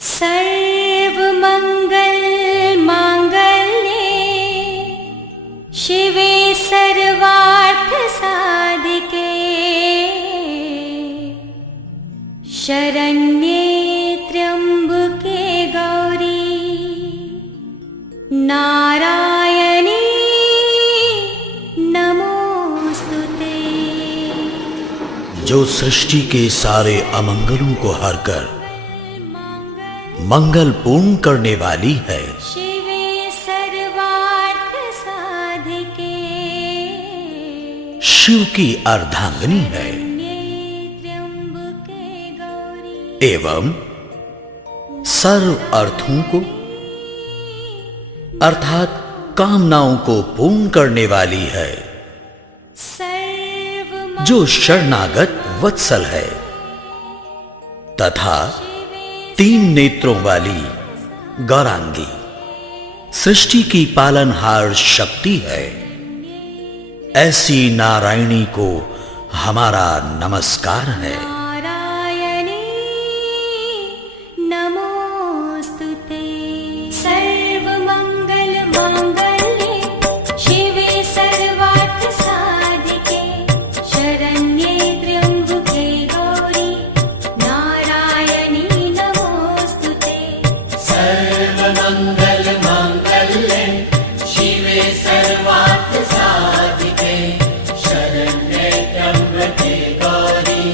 सर्वमंगल मांगल्ये शिवे सर्वार्थ साधिके शरण्ये त्र्यंबके गौरी नारायणी नमोस्तुते। जो सृष्टि के सारे अमंगलों को हरकर मंगल पूर्ण करने वाली है, शिवे सर्वार्थ साधिके शिव की अर्धांगिनी है त्र्यंबके गौरी एवं सर्व अर्थों को अर्थात कामनाओं को पूर्ण करने वाली है। जो शरणागत वत्सल है तथा 3 नेत्रों वाली गौरांगी सृष्टि की पालनहार शक्ति है, ऐसी नारायणी को हमारा नमस्कार है। नारायणी नमोस्तुते। सर्वमंगल मांगल्ये शिवे सर्वार्थ साधिके शरण्ये त्र्यंबके गौरी नारायणी नमोस्तुते। सर्वमंगल मांगल्ये शिवे सर्वार्थ साधिके शरण्ये त्र्यंबके गौरी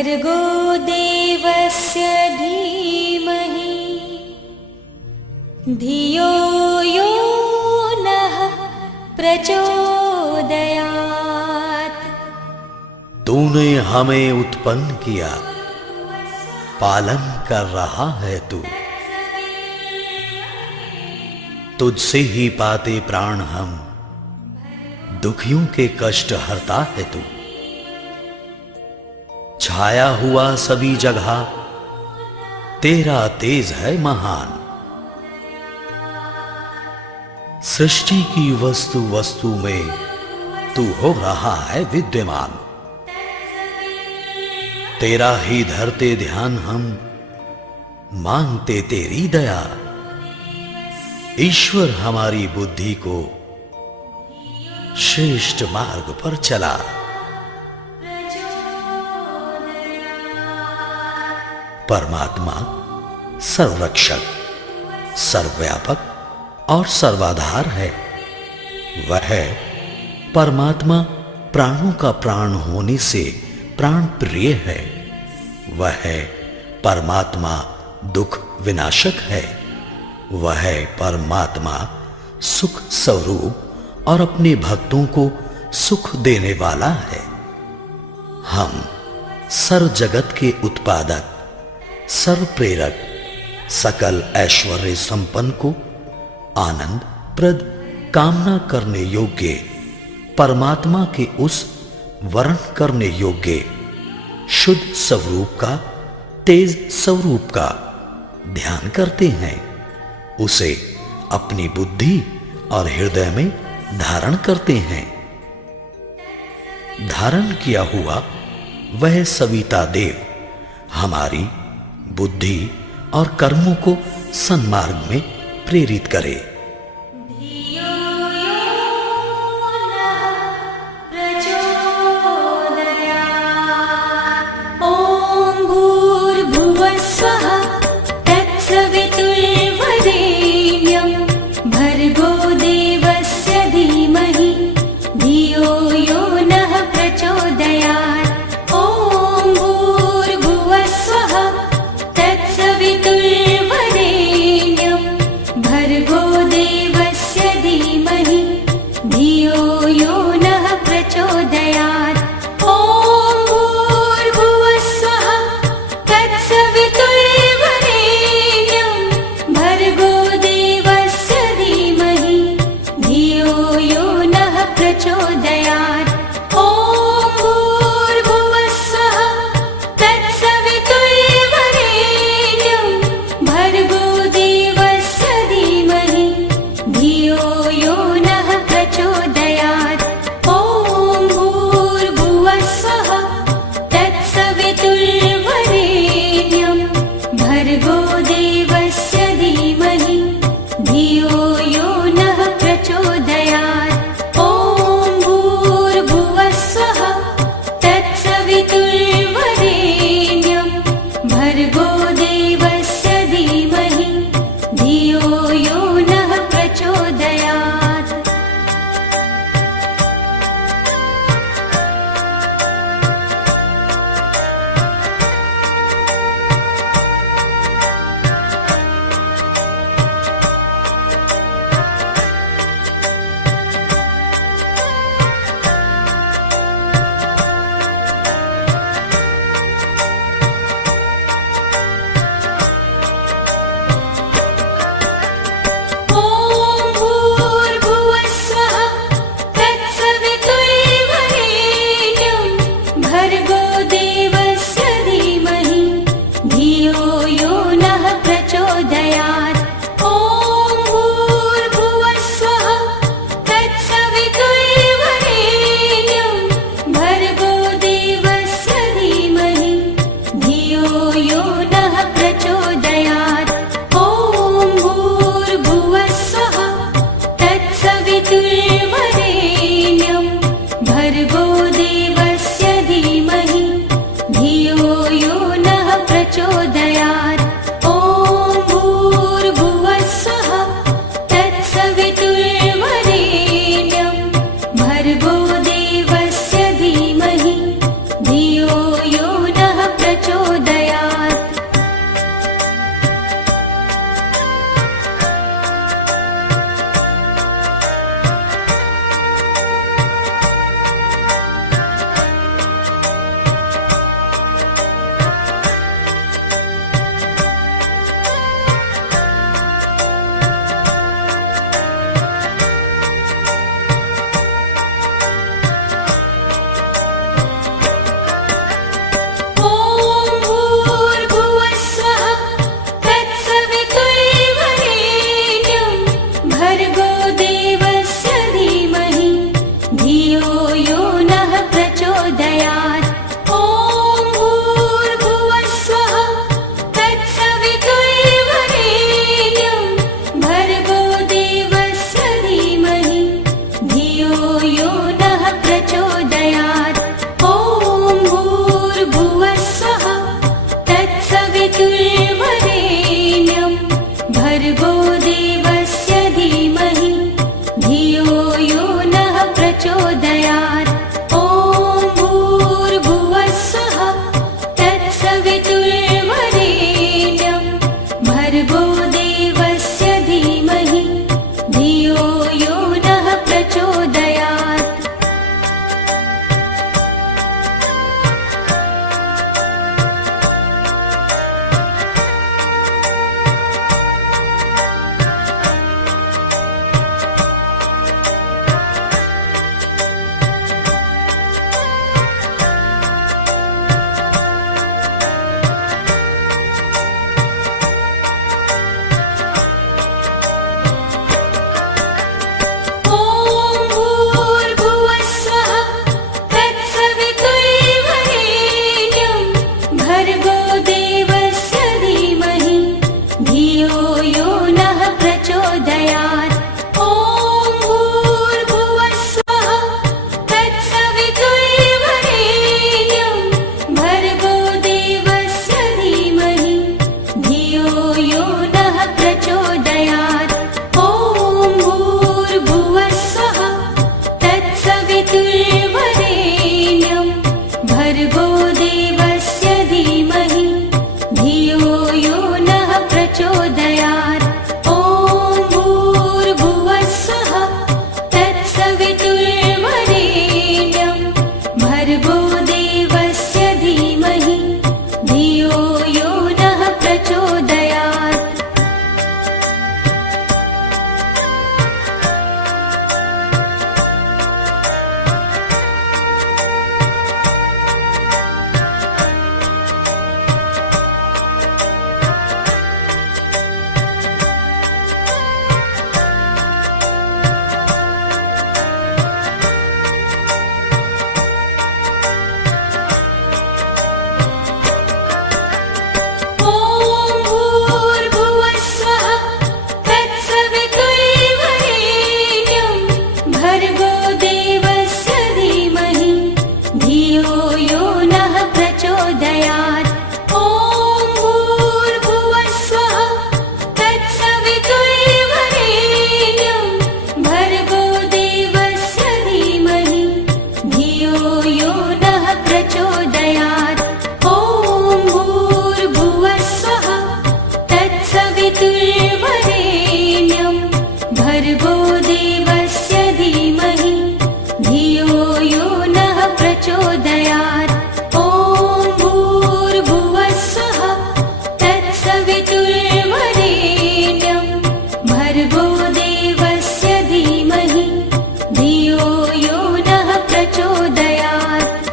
भर्गो देवस्य धीमहि धियो यो नः प्रचोदयात्। तूने हमें उत्पन्न किया, पालन कर रहा है तू। तुझसे ही पाते प्राण हम, दुखियों के कष्ट हरता है तू। छाया हुआ सभी जगह, तेरा तेज है महान। सृष्टि की वस्तु वस्तु में तू हो रहा है विद्यमान। तेरा ही धरते ध्यान हम, मांगते तेरी दया। ईश्वर हमारी बुद्धि को श्रेष्ठ मार्ग पर चला। परमात्मा सर्वरक्षक, सर्वव्यापक और सर्वाधार है। वह परमात्मा प्राणों का प्राण होने से प्राण प्रिय है। वह परमात्मा दुख विनाशक है। वह परमात्मा सुख स्वरूप और अपने भक्तों को सुख देने वाला है। हम सर्व जगत के उत्पादक, सर्व प्रेरक, सकल ऐश्वर्य संपन्न को आनंद प्रद कामना करने योग्य, परमात्मा के उस वर्ण करने योग्य शुद्ध स्वरूप का, तेज स्वरूप का ध्यान करते हैं। उसे अपनी बुद्धि और हृदय में धारण करते हैं। धारण किया हुआ वह सविता देव हमारी बुद्धि और कर्मों को सन्मार्ग में प्रेरित करे। धियो यो नः प्रचोदयात्। ॐ भूर्भुवः स्वः तत्सवितुर्वरेण्यं भर्गो देवस्य धीमहि धियो यो नः प्रचोदयात्। ॐ भूर्भुवः स्वः तत्सवितुर्वरेण्यं भर्गो देवस्य धीमहि धियो यो नः प्रचोदयात्। ॐ भूर्भुवः स्वः तत्सवितुर्वरेण्यं भर्गो देवस्य धीमहि धियो यो नः प्रचोदयात्। ॐ भूर्भुवः स्वः तत्सवितुर्वरेण्यं भर्गो देवस्य धीमहि धियो यो नः प्रचोदयात्। ॐ भूर्भुवः स्वः तत्सवितुर्वरेण्यं भर्गो देवस्य धीमहि धियो यो नः प्रचोदयात्। ॐ भूर्भुवः स्वः तत्सवितुर्वरेण्यं भर्गो देवस्य धीमहि धियो यो नः प्रचोदयात्। भर्गो देवस्य धीमहि धियो यो नः देवस्य धीमहि धियो यो नः प्रचोदयात् ॐ भूर्भुवः स्वः तत्सवितुर्वरेण्यं भर्गो देवस्य धीमहि धियो यो नः प्रचोदयात्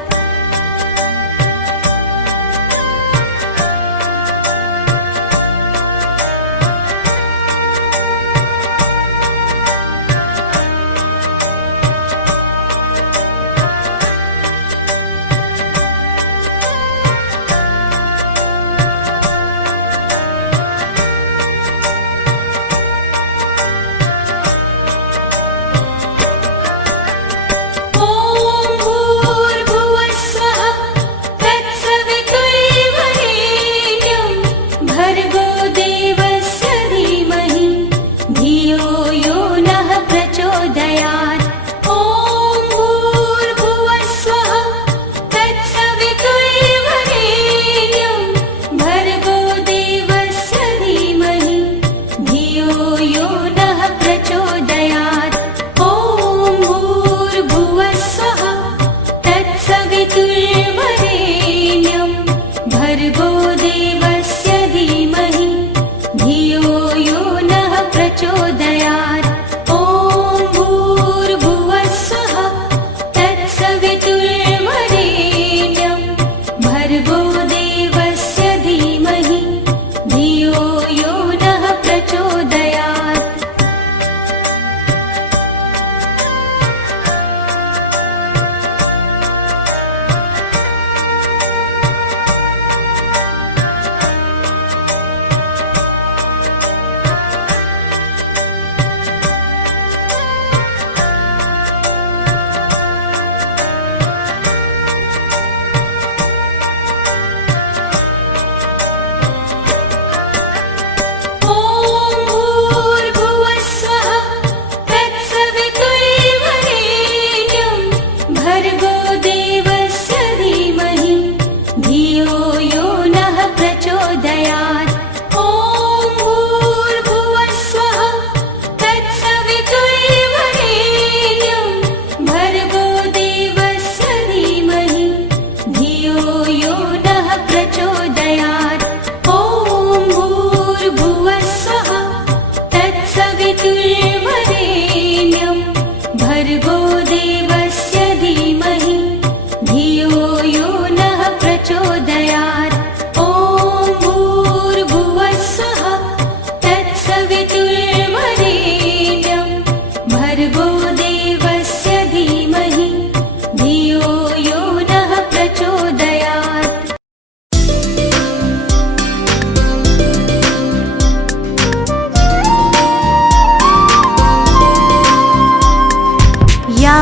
या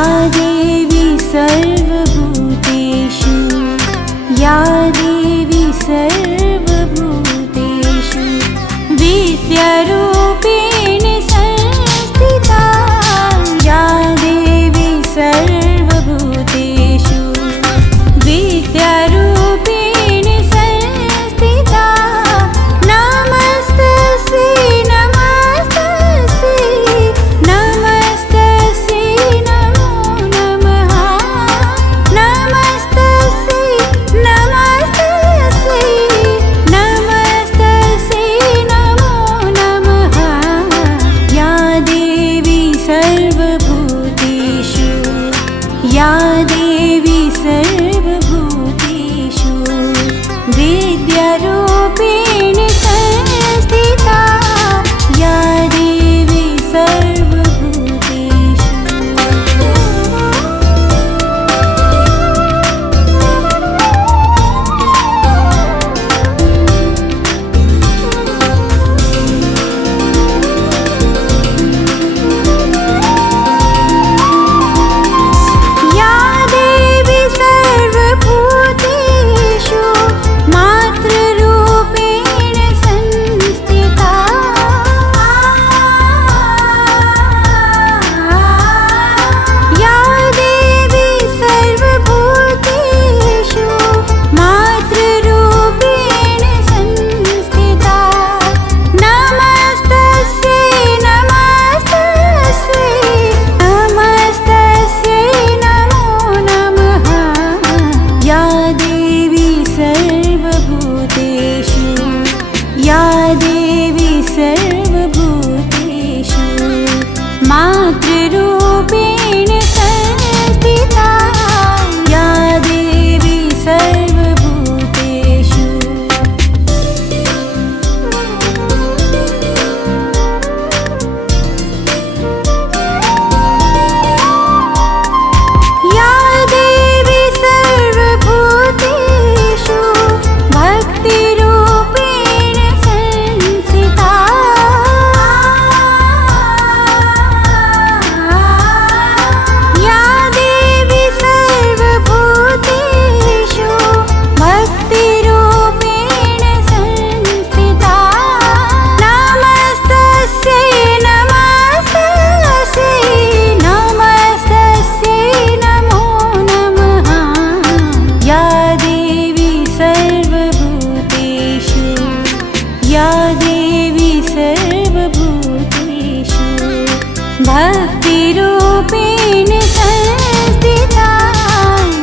लक्ष्मीरूपेण संस्थिता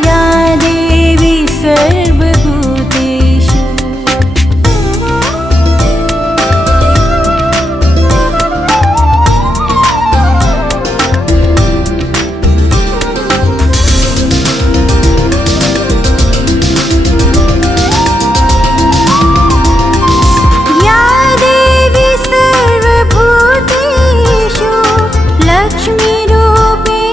या देवी सर्वभूतेषु। या देवी सर्वभूतेषु लक्ष्मीरूपेण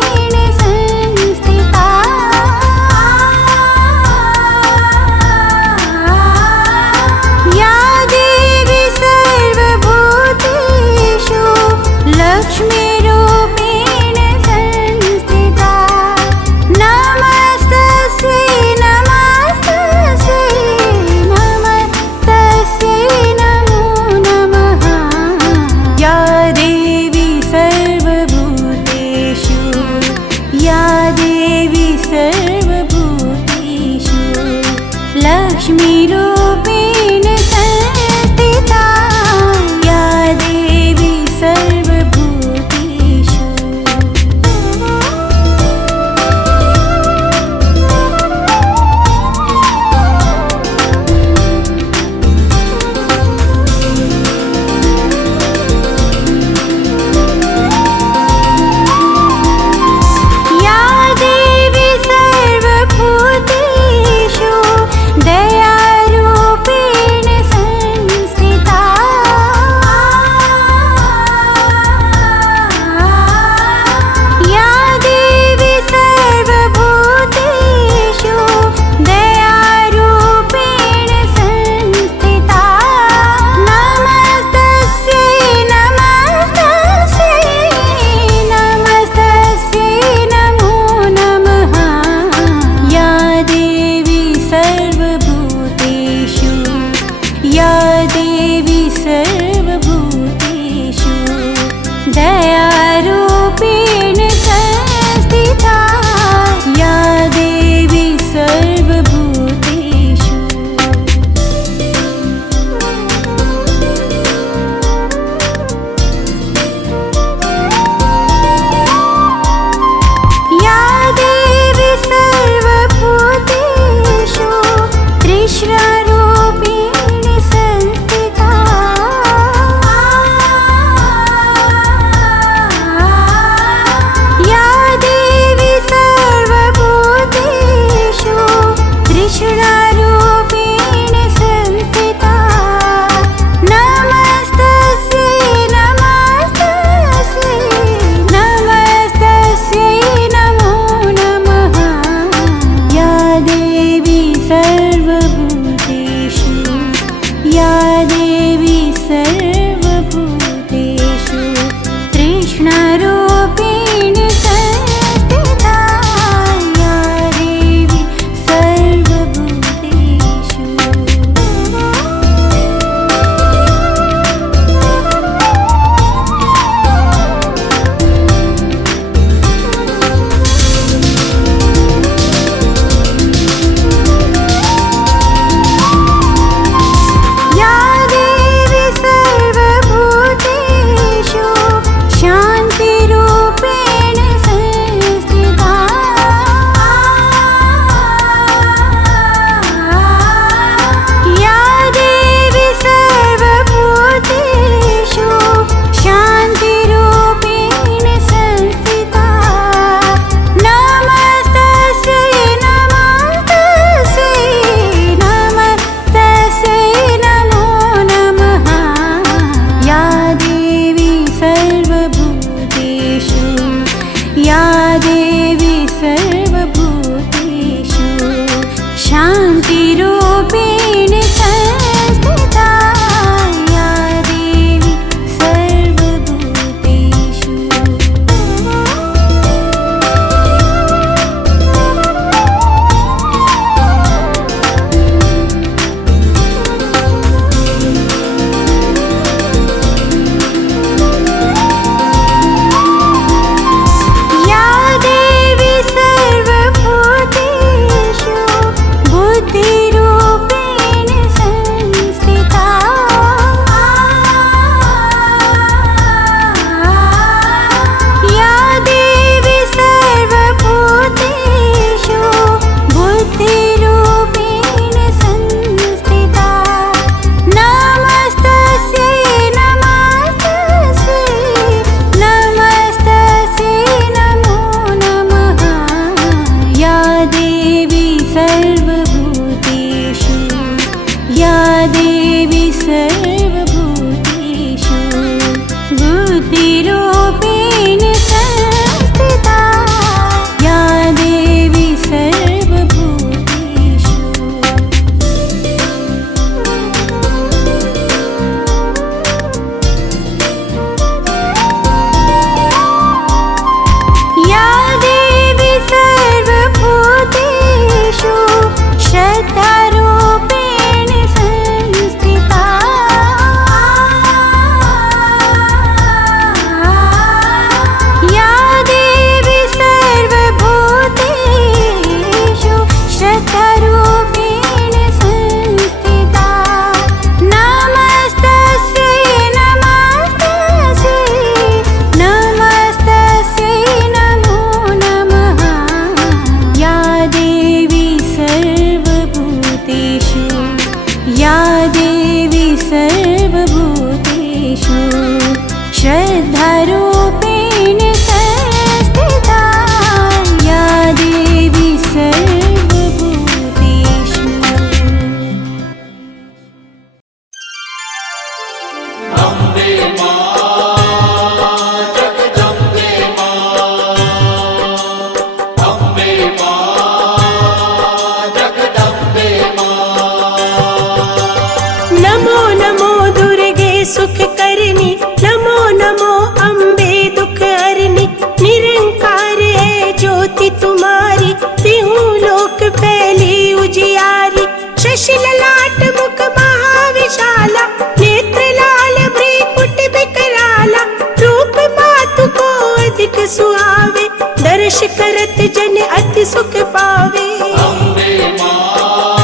दशरथ जन अति सुख पावे। अम्बे मां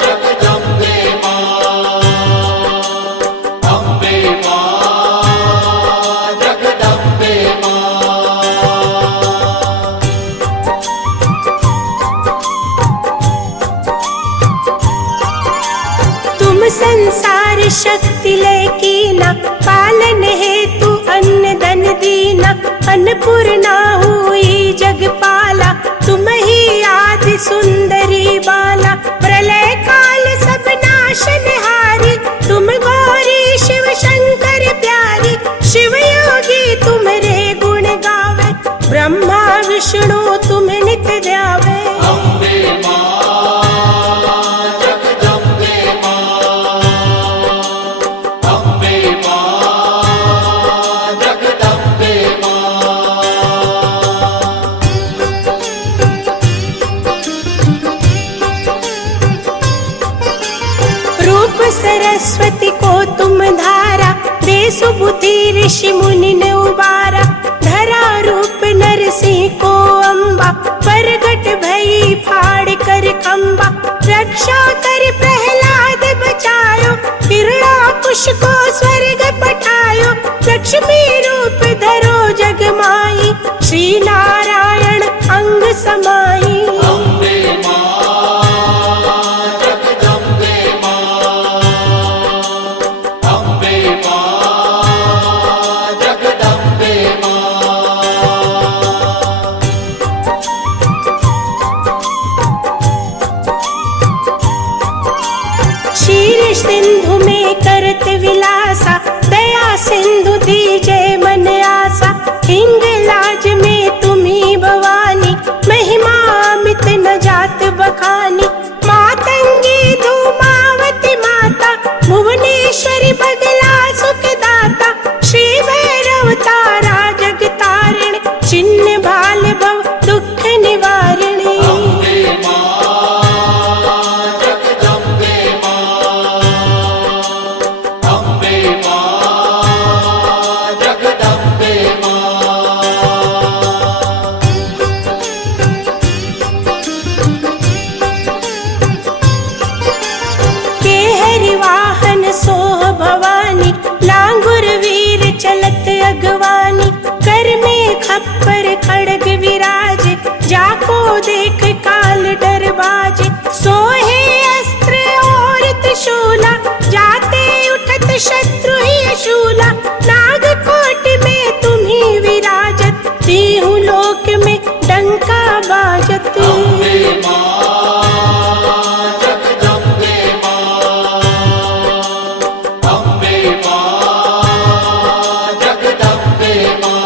जगदम्बे मां, अम्बे मां जगदम्बे मां। तुम संसार शक्ति लय कीना, पालन हेतु अन्न धन दीना। अन्नपूर्णा हुई जगपाला, तुम ही आदि सुंदरी बाला। प्रलय काल सब नाशनहारी, तुम गौरी शिव शंकर प्यारी। शिव योगी तुम्हारे गुण गावे, ब्रह्मा विष्णु तुम नित ध्यावे। अम्बे मां जगदम्बे मां, अम्बे मां जगदम्बे मां। रूप सरस्वती को तुम धारा, दे सुबुद्धि ऋषि मुनि ने उबारा। धरा रूप नरसिंह को अम्बा, प्रगट भई फाड़ कर खंबा। रक्षा कर प्रहलाद बचायो, हिरण्यकुश को स्वर्ग पठायो। लक्ष्मी रूप धरो जग माई, श्री नारायण अंग समाई। अम्बे मां जगदम्बे मां, अम्बे मां जगदम्बे मां। क्षीर सिंधु में करत विलासा, दया सिंधु दीजे मन आसा। हिंग लाज में तुम्ही भवानी, महिमा अमित न जात बखानी। मातंगी धूमावती माता, भुवनेश्वरी बगला सुखदाता। श्री भैरव तारा जगतारिणी, चिन्ह भाल भव दुख निवारिणी। अम्बे मां जगदम्बे मां, अम्बे मां जगदम्बे मां। केहरि वाहन सोह भवानी, लांगुर वीर चलत अगवानी। कर में खप्पर खड़ग विराजे, जाको देख काल डर बाजे। सोहे अस्त्र और त्रिशूला, जाते उठत शत्रु ही शूला। नागकोट में तुम्ही विराजत, तीहु लोक में डंका बाजत। अम्बे मां जगदम्बे मां, अम्बे मां जगदम्बे मां।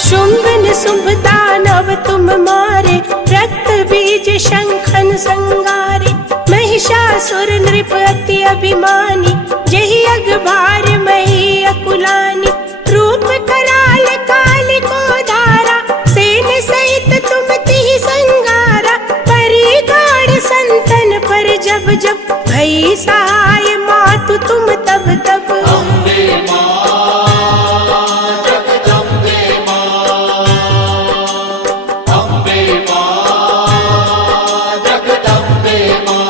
शुंभ निशुंभ दानव तुम मारे, रक्त बीज शंखन संगारे। महिषासुर नृप अति अभिमानी, जहि अग भार मही अकुलानी। रूप कराल काल को धारा, सेन सहित तुम तिहि संगारा। परी गाढ़ संतन पर जब जब, भई सहाय मातु तुम तब तब। अम्बे मां जगदम्बे मां, अम्बे मां जगदम्बे मां।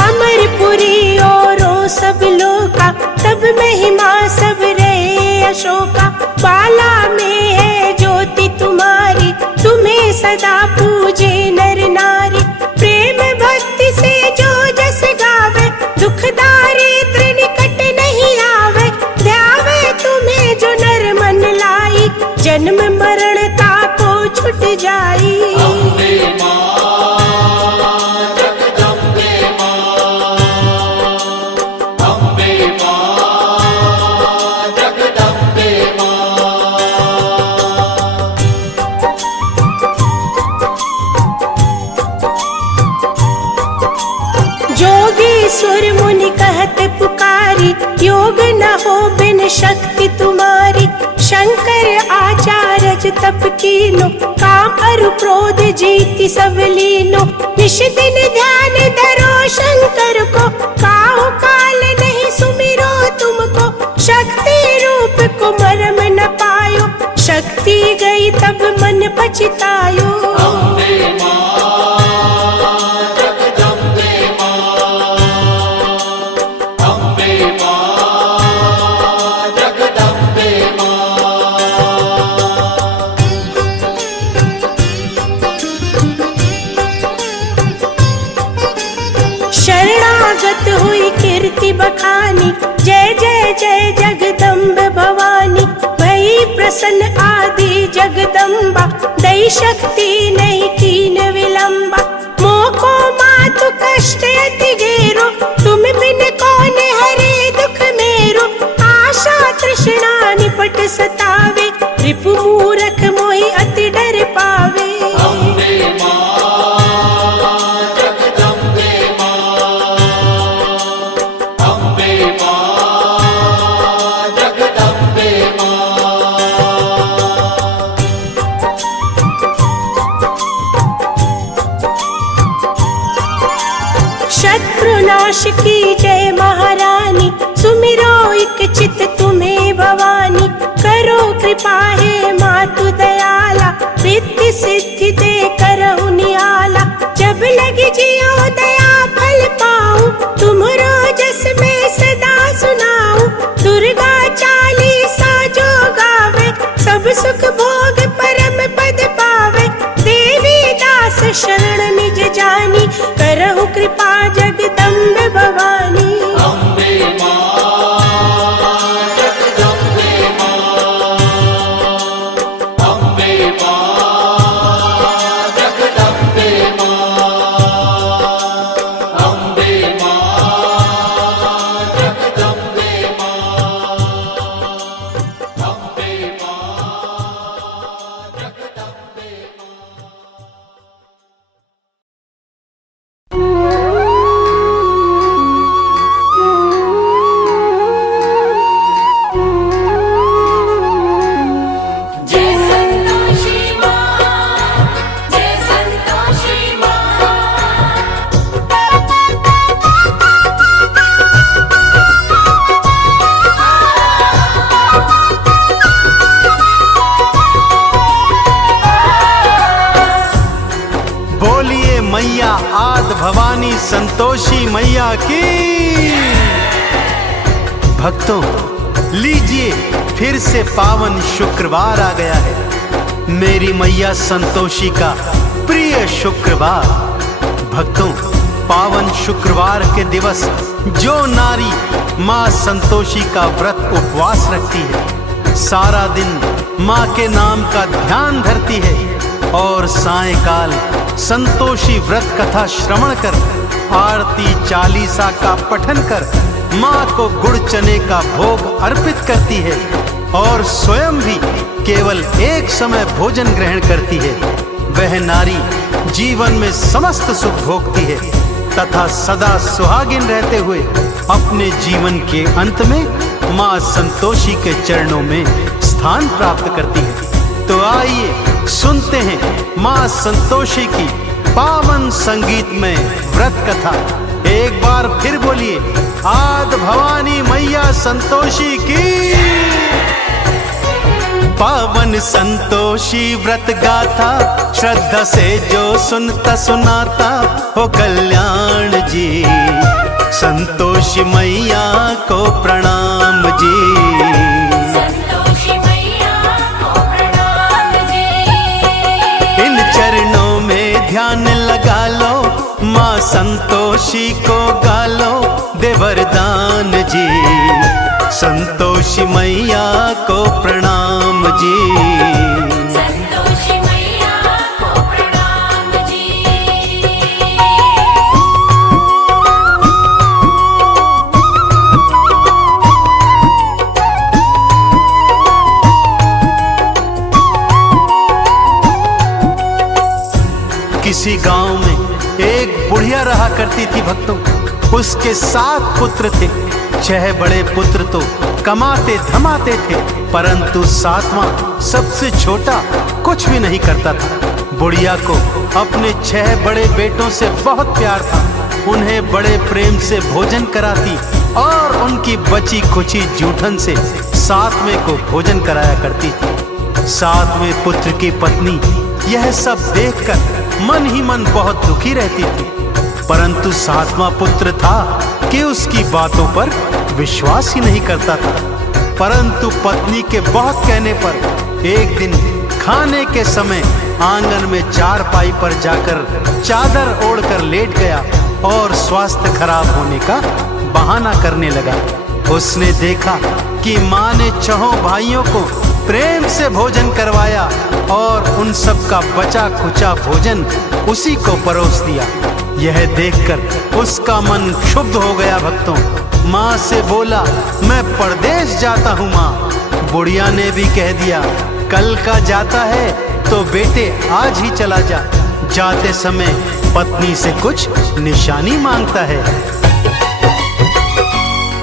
अमरपुरी औरों सब लोका, तब महिमा सब रहे अशोका। बाला में है ज्योति तुम्हारी, तुम्हें सदा पूजे नर नारी। प्रेम भक्ति से जो जस गावे, दुख दारिद्र निकट नहीं आवे। ध्यावे तुम्हें जो नर मन लाई, जन्म मरण ताको छुट जाई। अम्बे मां जगदम्बे मां, अम्बे मां जगदम्बे मां। जोगी सुर मुनि कहत पुकारी, योग न हो बिन शक्ति तुम्हारी। शंकर आचार्य तप कीनो, काम अरु क्रोध जीति सब लीनो, निश दिन ध्यान धरो शंकर को, काहू काल नहीं सुमिरो तुमको, शक्ति रूप को मरम न पायो, शक्ति गई तब मन पछतायो। अम्बे मां जगदम्बे मां, अम्बे मां जगदम्बे मां। शरणागत हुई कीर्ति बखानी, जय जय जय जगदम्ब भवानी, भई प्रसन्न आदि जगदम्बा, दई शक्ति नहीं कीन विलंबा, मोको मातु कष्ट अति घेरो, तुम बिन कौन हरे दुख मेरो, आशा तृष्णा निपट सतावे, रिपु मूरख मोहि अति डर पावे। अम्बे मां जगदम्बे मां, अम्बे मां जगदम्बे मां। शत्रुनाश की जय महारानी, सुमिरो एक चित तुम्हें भवानी, करो कृपा है मातु दयाला, रिद्धि सिद्धि दे करहु निहाला, जब लगी जियो दया फल पाऊं, तुम्हरो जस में सदा सुनाऊं, दुर्गा चालीसा जो गावे, सब सुख भोग परम पद पावे, देवी दास शरण निज जानी, करहु कृपा जगदम्ब भवानी। अम्बे मां जगदम्बे मां, अम्बे मां जगदम्बे मां, अम्बे मां जगदम्बे मां, अम्बे मां जगदम्बे मां। जय संतोषी माँ, जय संतोषी माँ। बोलिए मैया आद भवानी संतोषी मैया की। भक्तों, लीजिए फिर से पावन शुक्रवार आ गया है, मेरी मैया संतोषी का प्रिय शुक्रवार। भक्तों, पावन शुक्रवार के दिवस जो नारी माँ संतोषी का व्रत उपवास रखती है, सारा दिन माँ के नाम का ध्यान धरती है और सायंकाल संतोषी व्रत कथा श्रवण कर, आरती चालीसा का पठन कर माँ को गुड़ चने का भोग अर्पित करती है और स्वयं भी केवल एक समय भोजन ग्रहण करती है। वह नारी जीवन में समस्त सुख भोगती है तथा सदा सुहागिन रहते हुए अपने जीवन के अंत में माँ संतोषी के चरणों में स्थान प्राप्त करती है। तो आइए सुनते हैं माँ संतोषी की पावन संगीतमय व्रत कथा। एक बार फिर बोलिए, आद भवानी मैया संतोषी की। पावन संतोषी व्रत गाथा, श्रद्धा से जो सुनता सुनाता हो कल्याण जी। संतोषी मैया को प्रणाम जी। संतोषी मैया को प्रणाम जी। इन चरणों में ध्यान लगा लो, माँ संतोषी को गालो दे वरदान जी। संतोषी मैया को प्रणाम जी। संतोषी मैया को प्रणाम जी। किसी गांव में एक बुढ़िया रहा करती थी भक्तों। उसके 7 पुत्र थे। 6 बड़े पुत्र तो कमाते धमाते थे, परंतु 7वां सबसे छोटा कुछ भी नहीं करता था। बुढ़िया को अपने 6 बड़े बेटों से बहुत प्यार था। उन्हें बड़े प्रेम से भोजन कराती और उनकी बची खुची जूठन से 7वें को भोजन कराया करती थी। 7वें पुत्र की पत्नी यह सब देखकर मन ही मन बहुत दुखी रहती थी, परंतु 7वां पुत्र था कि उसकी बातों पर विश्वास ही नहीं करता था। परंतु पत्नी के बहुत कहने पर एक दिन खाने के समय आंगन में चारपाई पर जाकर चादर ओढ़कर लेट गया और स्वास्थ्य खराब होने का बहाना करने लगा। उसने देखा कि माँ ने 6 भाइयों को प्रेम से भोजन करवाया और उन सब का बचा खुचा भोजन उसी को परोस दिया। यह देखकर उसका मन क्षुब्ध हो गया। भक्तों, माँ से बोला, मैं परदेश जाता हूँ माँ। बुढ़िया ने भी कह दिया, कल का जाता है तो बेटे आज ही चला जा। जाते समय पत्नी से कुछ निशानी मांगता है।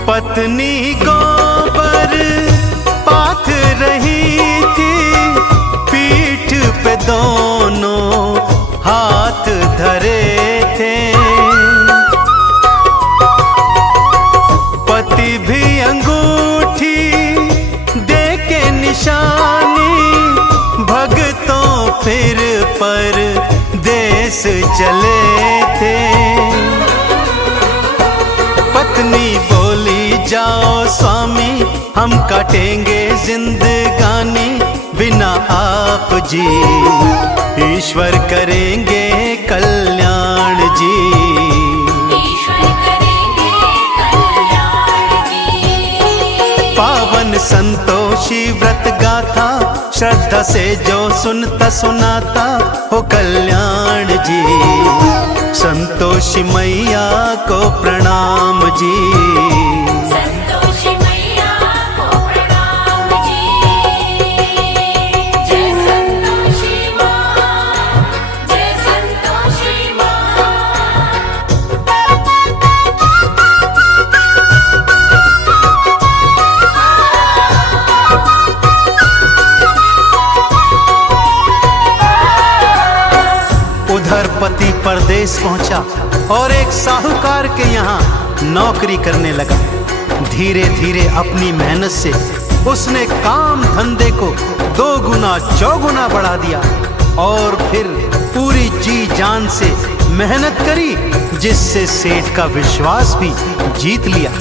पत्नी गोबर पाथ रही थी, पीठ पे दोनों हाथ धरे थे। पति भी अंगूठी दे के निशानी, भगतों फिर पर देश चले थे। पत्नी बोली, जाओ स्वामी, हम काटेंगे जिंदगानी, बिना आप जी ईश्वर करेंगे कल्याण जी। ईश्वर करेंगे कल्याण जी। पावन संतोषी व्रत गाथा, श्रद्धा से जो सुनता सुनाता हो कल्याण जी। संतोषी मैया को प्रणाम जी। संतोषी मैया को प्रणाम जी। जय संतोषी माँ, जय संतोषी माँ। उधर पति परदेश पहुंचा और एक साहूकार के यहाँ नौकरी करने लगा। धीरे धीरे अपनी मेहनत से उसने काम धंधे को 2 गुना 4 गुना बढ़ा दिया और फिर पूरी जी जान से मेहनत करी, जिससे सेठ का विश्वास भी जीत लिया।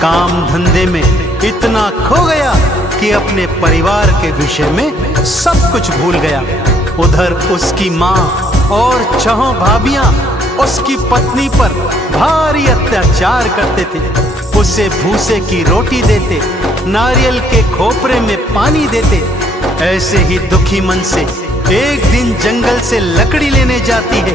काम धंधे में इतना खो गया कि अपने परिवार के विषय में सब कुछ भूल गया। उधर उसकी माँ और 6 भाभियां उसकी पत्नी पर भारी अत्याचार करते थे। उसे भूसे की रोटी देते, नारियल के खोपरे में पानी देते। ऐसे ही दुखी मन से एक दिन जंगल से लकड़ी लेने जाती है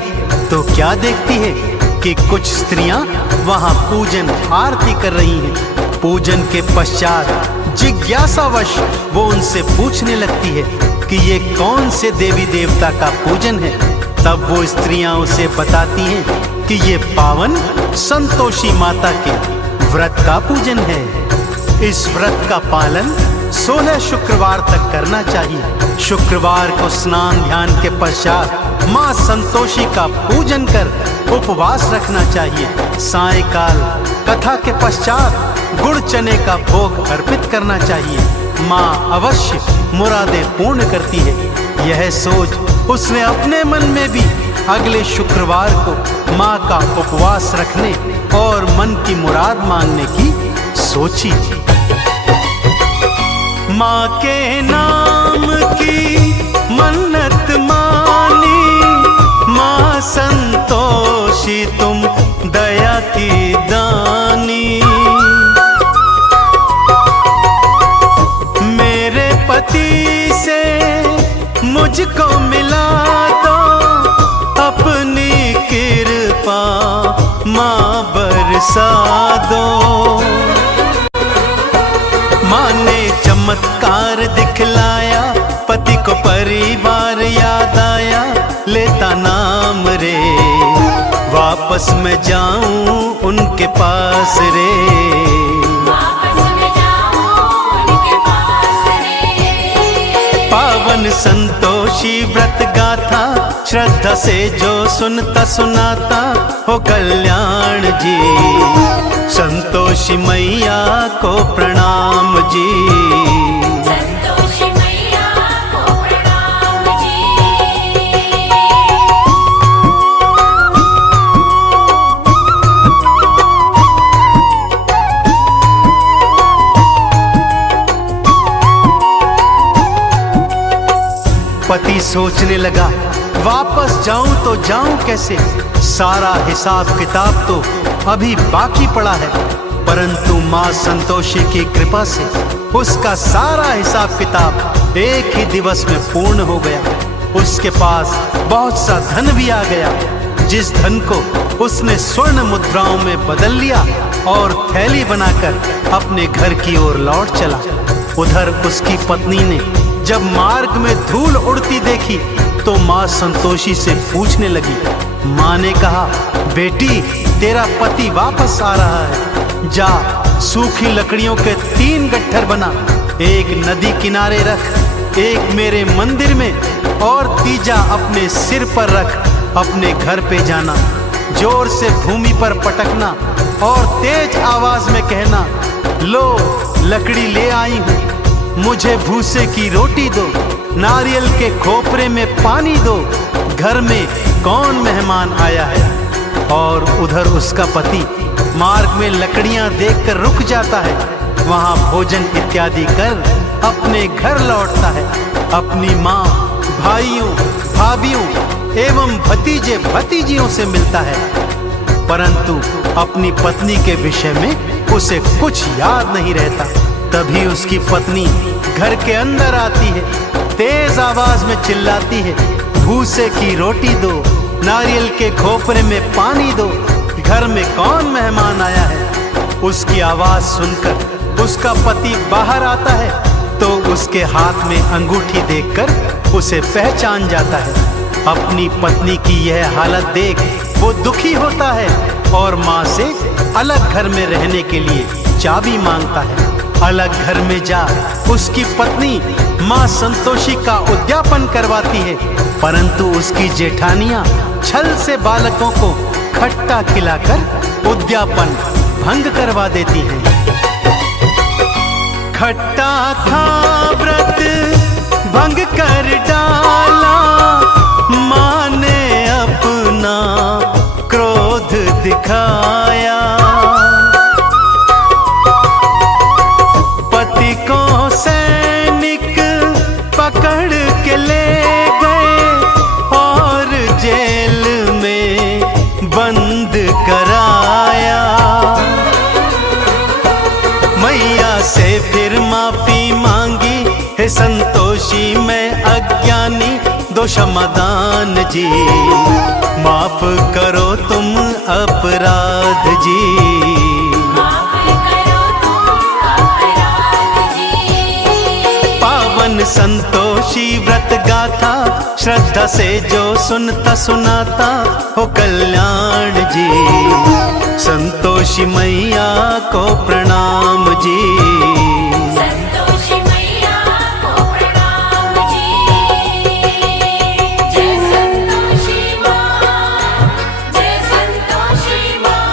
तो क्या देखती है कि कुछ स्त्रियां वहां पूजन आरती कर रही हैं। पूजन के पश्चात जिज्ञासावश वो उनसे पूछने लगती है कि ये कौन से देवी देवता का पूजन है। तब वो स्त्रियां उसे बताती हैं कि ये पावन संतोषी माता के व्रत का पूजन है। इस व्रत का पालन 16 शुक्रवार तक करना चाहिए। शुक्रवार को स्नान ध्यान के पश्चात माँ संतोषी का पूजन कर उपवास रखना चाहिए। सायंकाल कथा के पश्चात गुड़ चने का भोग अर्पित करना चाहिए। माँ अवश्य मुरादें पूर्ण करती है। यह सोच उसने अपने मन में भी अगले शुक्रवार को माँ का उपवास रखने और मन की मुराद मांगने की सोची। माँ के नाम की मन्नत मानी, माँ संतोषी तुम दया की दानी। मेरे पति से मुझको मिला दो, अपनी कृपा माँ बरसा दो। माँ ने चमत्कार दिखलाया, पति को परिवार याद आया। लेता नाम रे, वापस मैं जाऊं उनके पास रे। वापस मैं जाऊं उनके पास रे। पावन संतोषी व्रत गाथा, श्रद्धा से जो सुनता सुनाता हो कल्याण जी। संतोषी मैया को प्रणाम जी। संतोषी मैया को प्रणाम जी। पति सोचने लगा, वापस जाऊं तो जाऊं कैसे, सारा हिसाब किताब तो अभी बाकी पड़ा है। परंतु मां संतोषी की कृपा से उसका सारा हिसाब किताब एक ही दिवस में पूर्ण हो गया। उसके पास बहुत सा धन भी आ गया, जिस धन को उसने स्वर्ण मुद्राओं में बदल लिया और थैली बनाकर अपने घर की ओर लौट चला। उधर उसकी पत्नी ने जब मार्ग में धूल उड़ती देखी तो मां संतोषी से पूछने लगी। मां ने कहा, बेटी तेरा पति वापस आ रहा है, जा सूखी लकड़ियों के 3 गट्ठर बना, एक नदी किनारे रख, एक मेरे मंदिर में और तीजा अपने सिर पर रख। अपने घर पे जाना, जोर से भूमि पर पटकना और तेज आवाज में कहना, लो लकड़ी ले आई हूं, मुझे भूसे की रोटी दो, नारियल के खोपरे में पानी दो, घर में कौन मेहमान आया है। और उधर उसका पति मार्ग में लकड़ियां देखकर रुक जाता है, वहां भोजन इत्यादि कर अपने घर लौटता है। अपनी माँ, भाइयों, भाभियों एवं भतीजे भतीजियों से मिलता है, परंतु अपनी पत्नी के विषय में उसे कुछ याद नहीं रहता। तभी उसकी पत्नी घर के अंदर आती है, तेज आवाज में चिल्लाती है, भूसे की रोटी दो, नारियल के खोपरे में पानी दो, घर में कौन मेहमान आया है। उसकी आवाज सुनकर उसका पति बाहर आता है तो उसके हाथ में अंगूठी देखकर उसे पहचान जाता है। अपनी पत्नी की यह हालत देख वो दुखी होता है और माँ से अलग घर में रहने के लिए चाबी मांगता है। अलग घर में जा उसकी पत्नी माँ संतोषी का उद्यापन करवाती है, परंतु उसकी जेठानियां छल से बालकों को खट्टा खिलाकर उद्यापन भंग करवा देती हैं। खट्टा खा व्रत भंग कर डाला, माँ ने अपना क्रोध दिखाया। पति को सैनिक पकड़ के ले गए और जेल में बंद कराया। मैया से फिर माफी मांगी, हे संतोषी मैं अज्ञानी दो क्षमादान जी, माफ करो तुम अपराध जी। माफ करो तुम अपराध जी। पावन संतोषी व्रत गाथा, श्रद्धा से जो सुनता सुनाता हो कल्याण जी। संतोषी मैया को प्रणाम जी। संतोषी मैया को प्रणाम जी। जय संतोषी माँ, जय संतोषी माँ।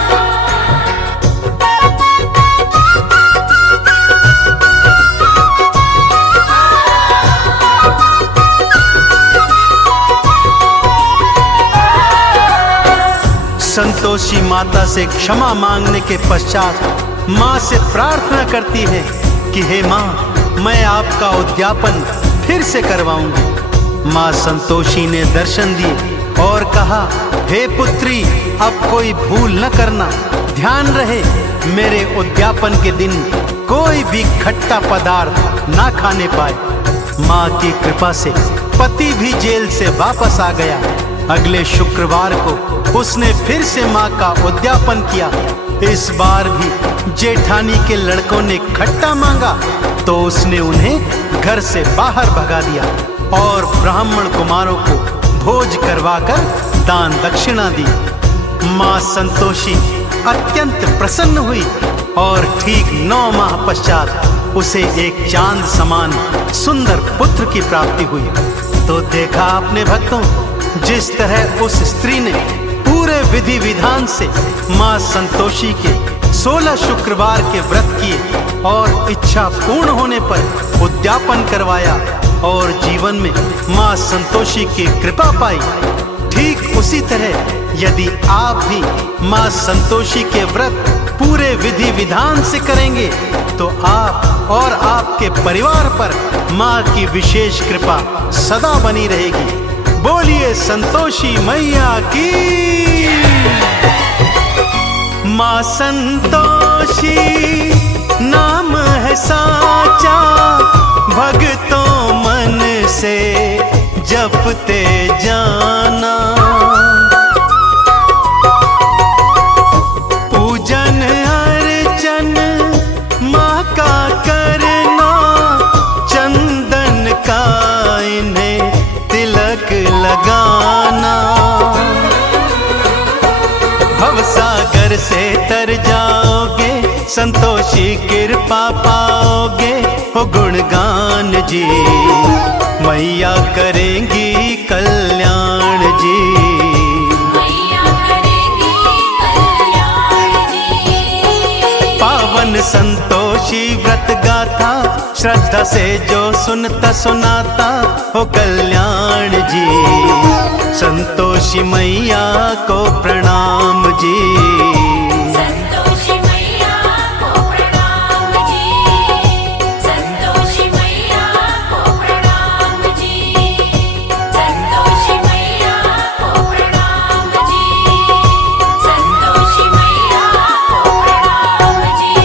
संतोषी माता से क्षमा मांगने के पश्चात माँ से प्रार्थना करती है कि हे माँ, मैं आपका उद्यापन फिर से करवाऊंगी। माँ संतोषी ने दर्शन दिए और कहा, हे पुत्री, अब कोई भूल न करना, ध्यान रहे मेरे उद्यापन के दिन कोई भी खट्टा पदार्थ ना खाने पाए। माँ की कृपा से पति भी जेल से वापस आ गया। अगले शुक्रवार को उसने फिर से माँ का उद्यापन किया। इस बार भी जेठानी के लड़कों ने खट्टा मांगा तो उसने उन्हें घर से बाहर भगा दिया और ब्राह्मण कुमारों को भोज करवाकर दान दक्षिणा दी। माँ संतोषी अत्यंत प्रसन्न हुई और ठीक 9 माह पश्चात उसे एक चांद समान सुंदर पुत्र की प्राप्ति हुई। तो देखा आपने भक्तों, जिस तरह उस स्त्री ने पूरे विधि विधान से माँ संतोषी के 16 शुक्रवार के व्रत किए और इच्छा पूर्ण होने पर उद्यापन करवाया और जीवन में माँ संतोषी की कृपा पाई, ठीक उसी तरह यदि आप भी माँ संतोषी के व्रत पूरे विधि विधान से करेंगे तो आप और आपके परिवार पर माँ की विशेष कृपा सदा बनी रहेगी। बोलिए संतोषी मैया की। माँ संतोषी नाम है साचा, भक्तों मन से जपते जाना। पूजन अर्चन माँ का करना, चंदन का इन्हें तिलक लगाना। भवसागर से तर जाओगे, संतोषी कृपा पाओगे। हो गुणगान जी, मैया करेंगी कल्याण जी। मैया करेंगी कल्याण जी। पावन संतोषी व्रत गाथा, श्रद्धा से जो सुनता सुनाता हो कल्याण जी। संतोषी मैया को प्रणाम जी। संतोषी मैया को प्रणाम जी। संतोषी मैया को प्रणाम जी। संतोषी मैया को प्रणाम जी। संतोषी मैया को प्रणाम जी।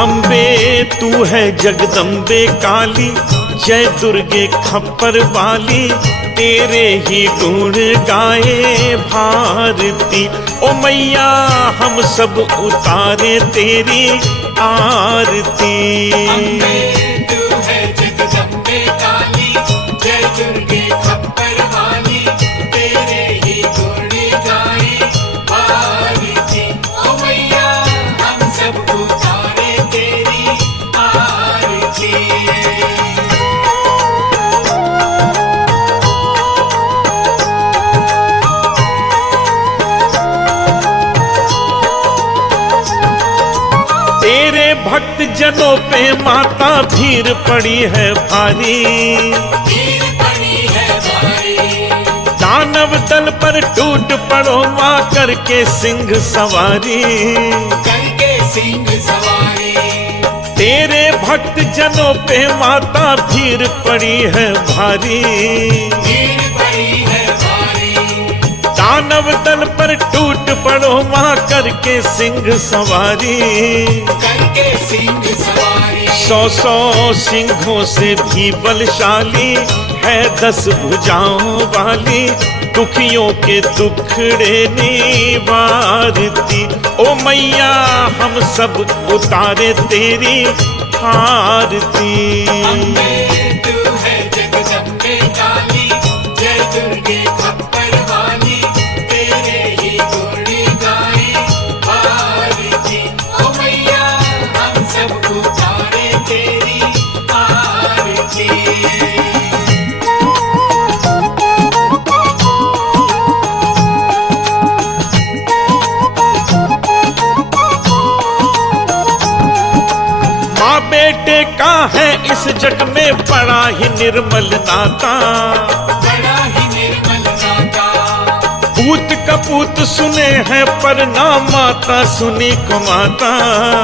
अम्बे तू है जगदम्बे काली, जय दुर्गे खप्पर वाली, तेरे ही गुण गाए भारती। ओ मैया हम सब उतारे तेरी आरती। तू है जगदम्बे काली, जय दुर्गे खप्पर वाली, तेरे ही गुण गाए भारती। ओ मैया हम सब उतारे तेरी आरती। तेरे भक्त जनों पे माता भीड़ पड़ी है भारी, भीड़ पड़ी है भारी, दानव दल पर टूट पड़ो माँ करके सिंह सवारी। करके सिंह सवारी। तेरे भक्त जनों पे माता भीड़ पड़ी है भारी, भीड़ पड़ी है भारी, दानव दल पर टूट पड़ो माँ करके सिंह सवारी। करके सिंह सवारी। 100 सिंहों से भी बलशाली है 10 भुजाओं वाली, दुखियों के दुखड़े निवारती। ओ मैया हम सब उतारे तेरी आरती। तू है जगदम्बे काली, जय दुर्गे खप्पर वाली, तेरे ही गुण गाए भारती। ओ मैया हम सब उतारे तेरी आरती। माँ बेटे का है इस जग में बड़ा ही निर्मल नाता, बड़ा ही निर्मल नाता। पूत कपूत सुने हैं पर ना माता सुनी को माता।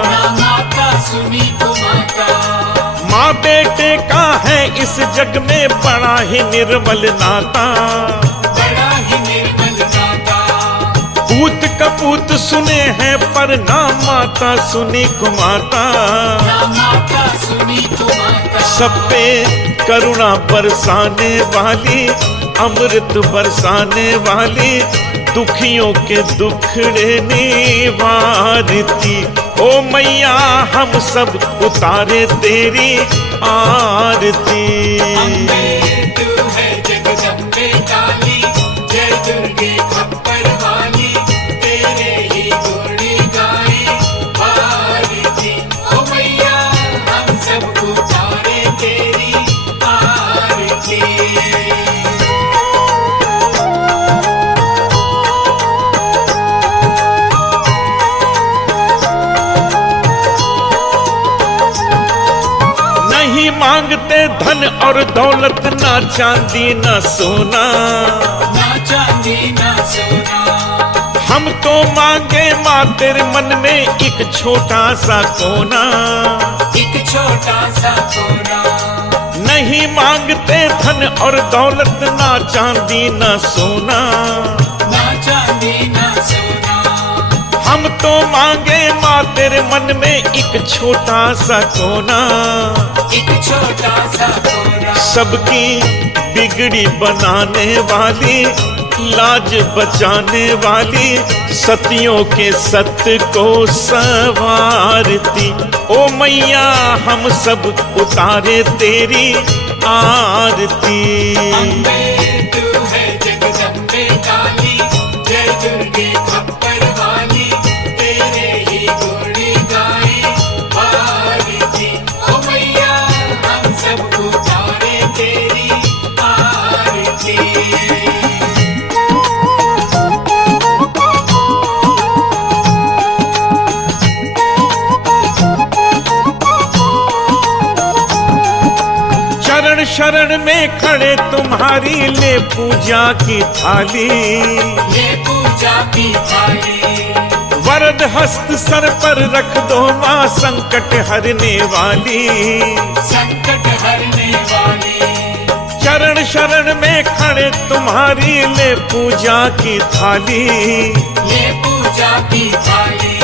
ना माता सुनी को माता। माँ बेटे का है इस जग में बड़ा ही निर्मल नाता, बड़ा ही निर्मल नाता। पूत कपूत सुने हैं पर ना माता सुनी को माता। ना माता सुनी को माता। सब पे करुणा बरसाने वाली, अमृत बरसाने वाली, दुखियों के दुखड़े निवारती। ओ मैया हम सब उतारे तेरी आरती। तू है जगदम्बे काली, जय दुर्गे खप्पर वाली, तेरे ही गुण गाए भारती। ओ मैया हम सब उतारे तेरी आरती। नहीं मांगते धन और दौलत, ना चांदी ना सोना, ना चांदी ना सोना। हम तो मांगे माँ तेरे मन में एक छोटा सा कोना। एक छोटा सा कोना। नहीं मांगते धन और दौलत, ना चांदी ना सोना, ना चांदी ना सोना। हम तो मांगे माँ तेरे मन में एक छोटा सा कोना। एक छोटा सा कोना। सबकी बिगड़ी बनाने वाली, लाज बचाने वाली, सतियों के सत्य को संवारती। ओ मैया हम सब उतारे तेरी आरती। तू है जगदम्बे काली, जय दुर्गे खप्पर वाली, तेरे ही गुण गाए भारती। ओ मैया हम सब उतारे तेरी आरती। शरण शरण में खड़े तुम्हारी ले पूजा की थाली, ये पूजा की थाली। वरद हस्त सर पर रख दो माँ संकट हरने वाली। संकट हरने वाली। चरण शरण में खड़े तुम्हारी ले पूजा की थाली, ये पूजा की थाली।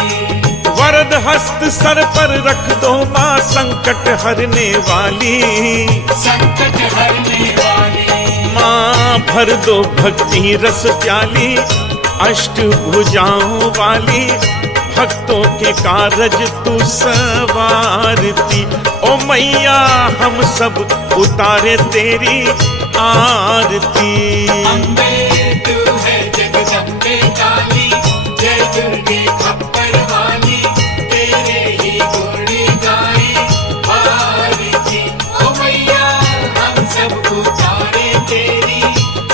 वरद हस्त मस्त सर पर रख दो माँ संकट हरने वाली। संकट हरने वाली माँ भर दो भक्ति रस प्याली, अष्ट भुजाओं वाली, भक्तों के कारज तू सवारती। ओ मैया हम सब उतारे तेरी आरती। अम्बे तू है जगदम्बे काली, जय दुर्गे खप्पर वाली, तेरे ही गुण गाए आरती। ओ मैया हम सब उतारे तेरी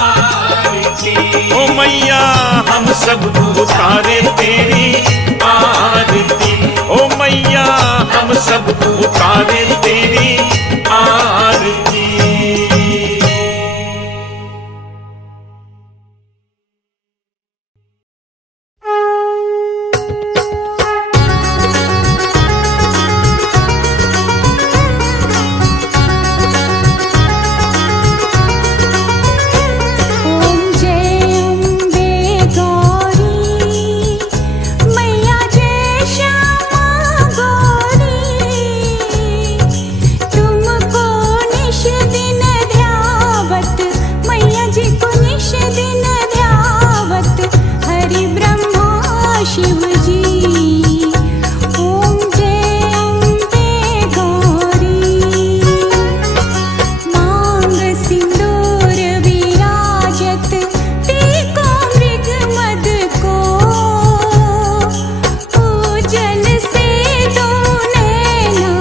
आरती। ओ मैया हम सब उतारे तेरी आरती। ओ मैया हम सब उतारे तेरी आरती। ओम जय अम्बे गौरी मैया जय श्यामा गौरी, तुमको निश दिन ध्यावत मैया जी को निश दिन ध्यावत हरि ब्रह्मा शिव जी। ओम जय अम्बे गौरी मांग सिंदूर विराजत टीको मृग मद को, पूजन से दो नैना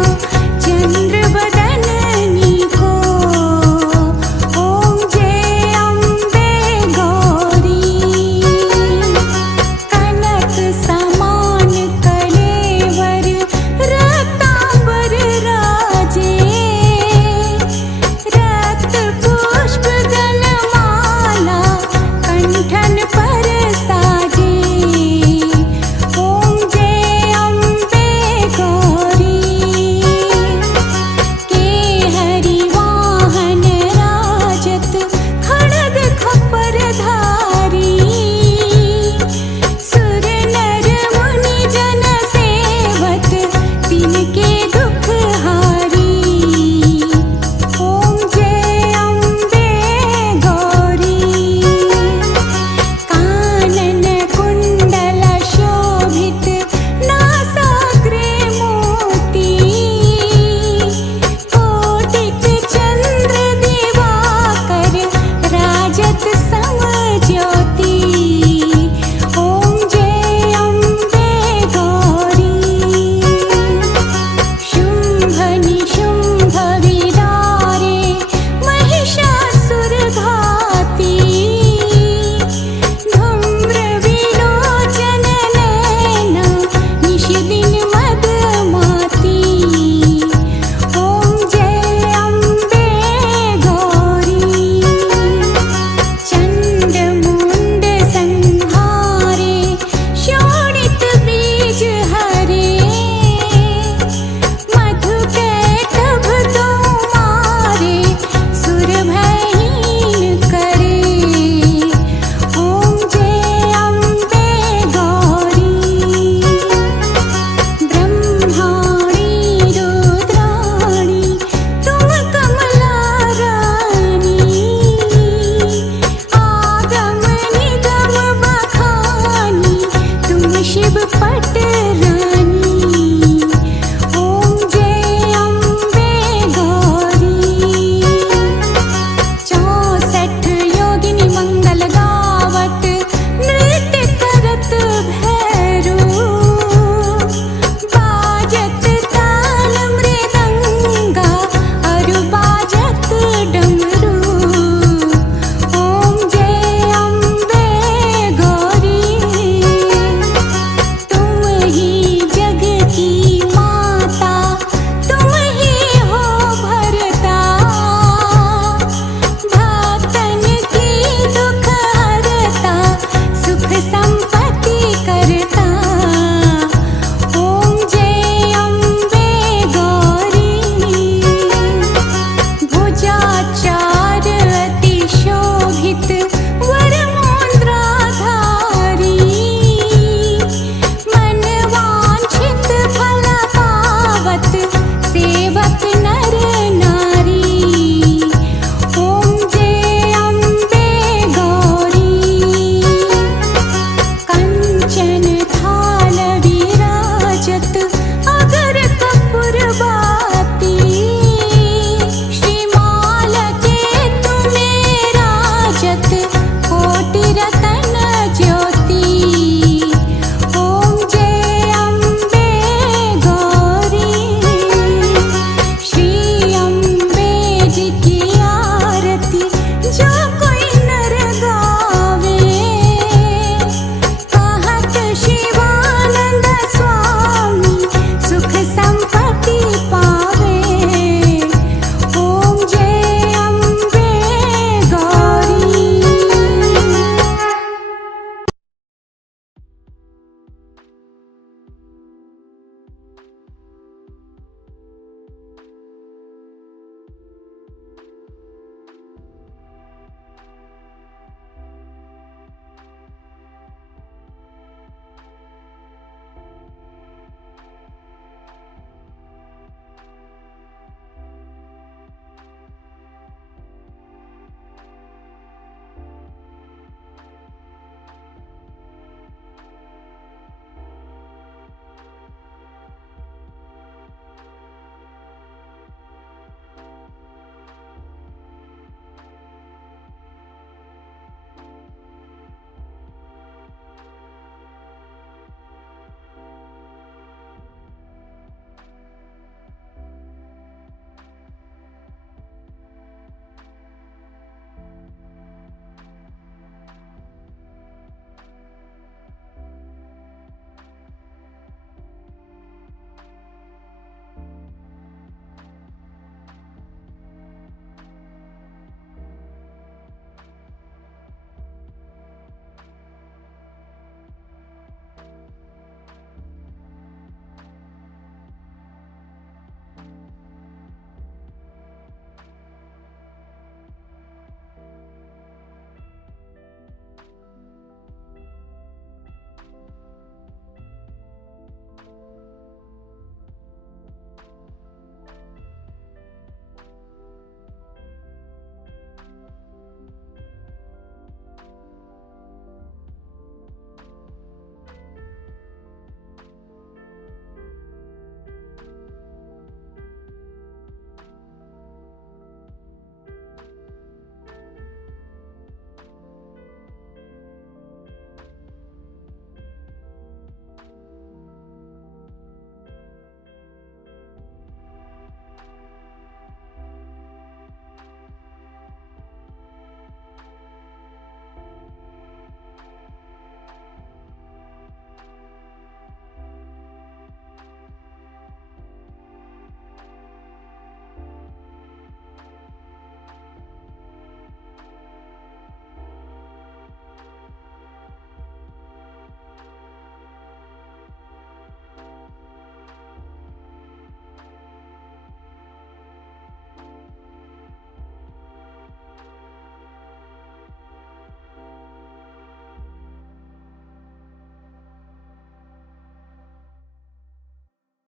चंद्र बदननी को। ओम जय अम्बे गौरी कनक समान कलेवर रतांबर राजे, रक्त पुष्प गलमाला कंठन पर साजे। ओम जय अम्बे गौरी के हरि वाहन राजत खड़ग खपर धारी, सुर नर मुनि जन सेवत तिनके दुख हारी। ओम जय अम्बे गौरी कानन कुंडल शोभित नासाग्रे मोती, कोटिक चंद्र दिवाकर राजत सम ज्योति। ओम जय अम्बे गौरी शुंभ निशुंभ विदारे महिषासुर घाती, धूम्र विलोचन नैना निश दिन मदमाती। ओम जय अम्बे गौरी चंड मुंड संहारे शोणित बीज हरे, मधु कैटभ दो मारे सुर भयहीन करे। ओम जय अम्बे गौरी ब्रह्माणी रुद्राणी तुम कमला रानी, आगम निगम बखानी तुम शिव पट